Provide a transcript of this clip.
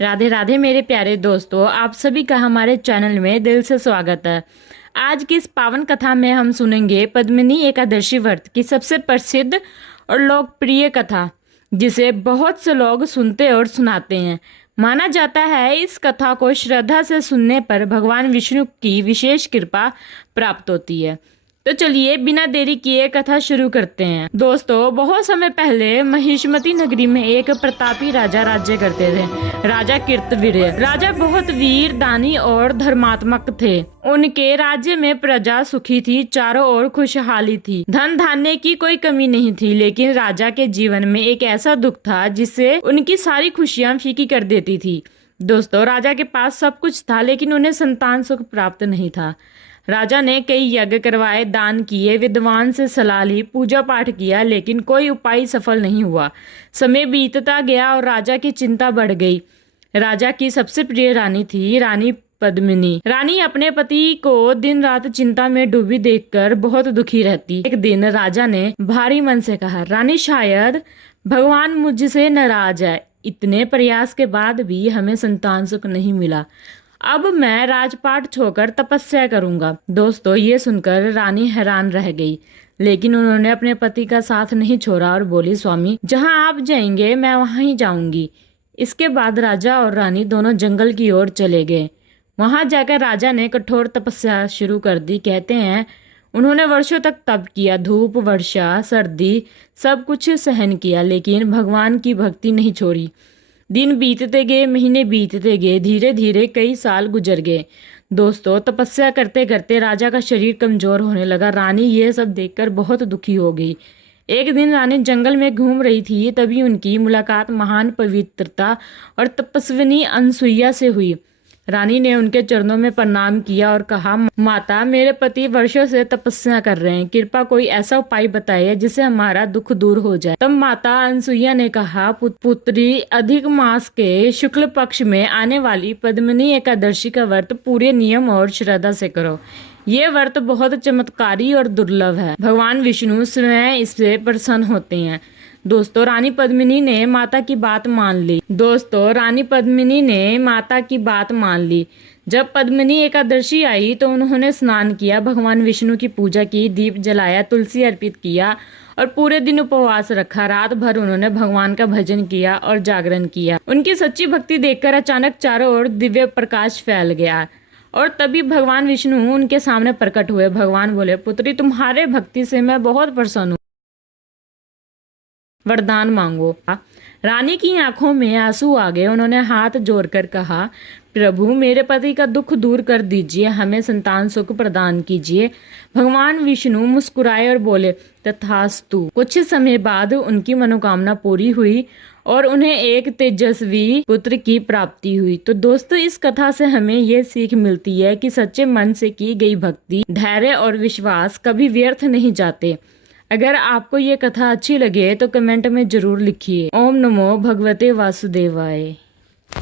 राधे राधे मेरे प्यारे दोस्तों, आप सभी का हमारे चैनल में दिल से स्वागत है। आज की इस पावन कथा में हम सुनेंगे पद्मिनी एकादशी व्रत की सबसे प्रसिद्ध और लोकप्रिय कथा, जिसे बहुत से लोग सुनते और सुनाते हैं। माना जाता है इस कथा को श्रद्धा से सुनने पर भगवान विष्णु की विशेष कृपा प्राप्त होती है। तो चलिए बिना देरी किए कथा शुरू करते हैं। दोस्तों, बहुत समय पहले महिष्मती नगरी में एक प्रतापी राजा राज्य करते थे। राजा कीर्तवीर्य राजा बहुत वीर, दानी और धर्मात्मक थे। उनके राज्य में प्रजा सुखी थी, चारों ओर खुशहाली थी, धन धान्य की कोई कमी नहीं थी। लेकिन राजा के जीवन में एक ऐसा दुख था जिससे उनकी सारी खुशियां फीकी कर देती थी। दोस्तों, राजा के पास सब कुछ था, लेकिन उन्हें संतान सुख प्राप्त नहीं था। राजा ने कई यज्ञ करवाए, दान किए, विद्वान से सलाह ली, पूजा पाठ किया, लेकिन कोई उपाय सफल नहीं हुआ। समय बीतता गया और राजा की चिंता बढ़ गई। राजा की सबसे प्रिय रानी थी रानी पद्मिनी। रानी अपने पति को दिन रात चिंता में डूबी देखकर बहुत दुखी रहती। एक दिन राजा ने भारी मन से कहा, रानी, शायद भगवान मुझसे नाराज है। इतने प्रयास के बाद भी हमें संतान सुख नहीं मिला। अब मैं राजपाट छोड़कर तपस्या करूंगा। दोस्तों, ये सुनकर रानी हैरान रह गई, लेकिन उन्होंने अपने पति का साथ नहीं छोड़ा और बोली, स्वामी, जहां आप जाएंगे मैं वहां ही जाऊंगी। इसके बाद राजा और रानी दोनों जंगल की ओर चले गए। वहां जाकर राजा ने कठोर तपस्या शुरू कर दी। कहते हैं उन्होंने वर्षों तक तप किया, धूप, वर्षा, सर्दी सब कुछ सहन किया, लेकिन भगवान की भक्ति नहीं छोड़ी। दिन बीतते गए, महीने बीतते गए, धीरे धीरे कई साल गुजर गए। दोस्तों, तपस्या करते करते राजा का शरीर कमजोर होने लगा। रानी ये सब देखकर बहुत दुखी हो गई। एक दिन रानी जंगल में घूम रही थी, तभी उनकी मुलाकात महान पवित्रता और तपस्विनी अनसुईया से हुई। रानी ने उनके चरणों में प्रणाम किया और कहा, माता, मेरे पति वर्षों से तपस्या कर रहे हैं, कृपा कोई ऐसा उपाय बताइए जिससे हमारा दुख दूर हो जाए। तब माता अनसुईया ने कहा, पुत्री, अधिक मास के शुक्ल पक्ष में आने वाली पद्मिनी एकादशी का व्रत पूरे नियम और श्रद्धा से करो। ये व्रत बहुत चमत्कारी और दुर्लभ है। भगवान विष्णु स्वयं इससे प्रसन्न होते हैं। दोस्तों, रानी पद्मिनी ने माता की बात मान ली। जब पद्मिनी एकादशी आई तो उन्होंने स्नान किया, भगवान विष्णु की पूजा की, दीप जलाया, तुलसी अर्पित किया और पूरे दिन उपवास रखा। रात भर उन्होंने भगवान का भजन किया और जागरण किया। उनकी सच्ची भक्ति देखकर अचानक चारों ओर दिव्य प्रकाश फैल गया और तभी भगवान विष्णु उनके सामने प्रकट हुए। भगवान बोले, पुत्री, तुम्हारे भक्ति से मैं बहुत प्रसन्न हूँ, वरदान मांगो। रानी की आंखों में आंसू आ गए। उन्होंने हाथ जोड़कर कहा, प्रभु, मेरे पति का दुख दूर कर दीजिए, हमें संतान सुख प्रदान कीजिए। भगवान विष्णु मुस्कुराए और बोले, तथास्तु। कुछ समय बाद उनकी मनोकामना पूरी हुई और उन्हें एक तेजस्वी पुत्र की प्राप्ति हुई। तो दोस्तों, इस कथा से हमें ये सीख मिलती है कि सच्चे मन से की गई भक्ति, धैर्य और विश्वास कभी व्यर्थ नहीं जाते। अगर आपको ये कथा अच्छी लगे तो कमेंट में जरूर लिखिए। ओम नमो भगवते वासुदेवाय।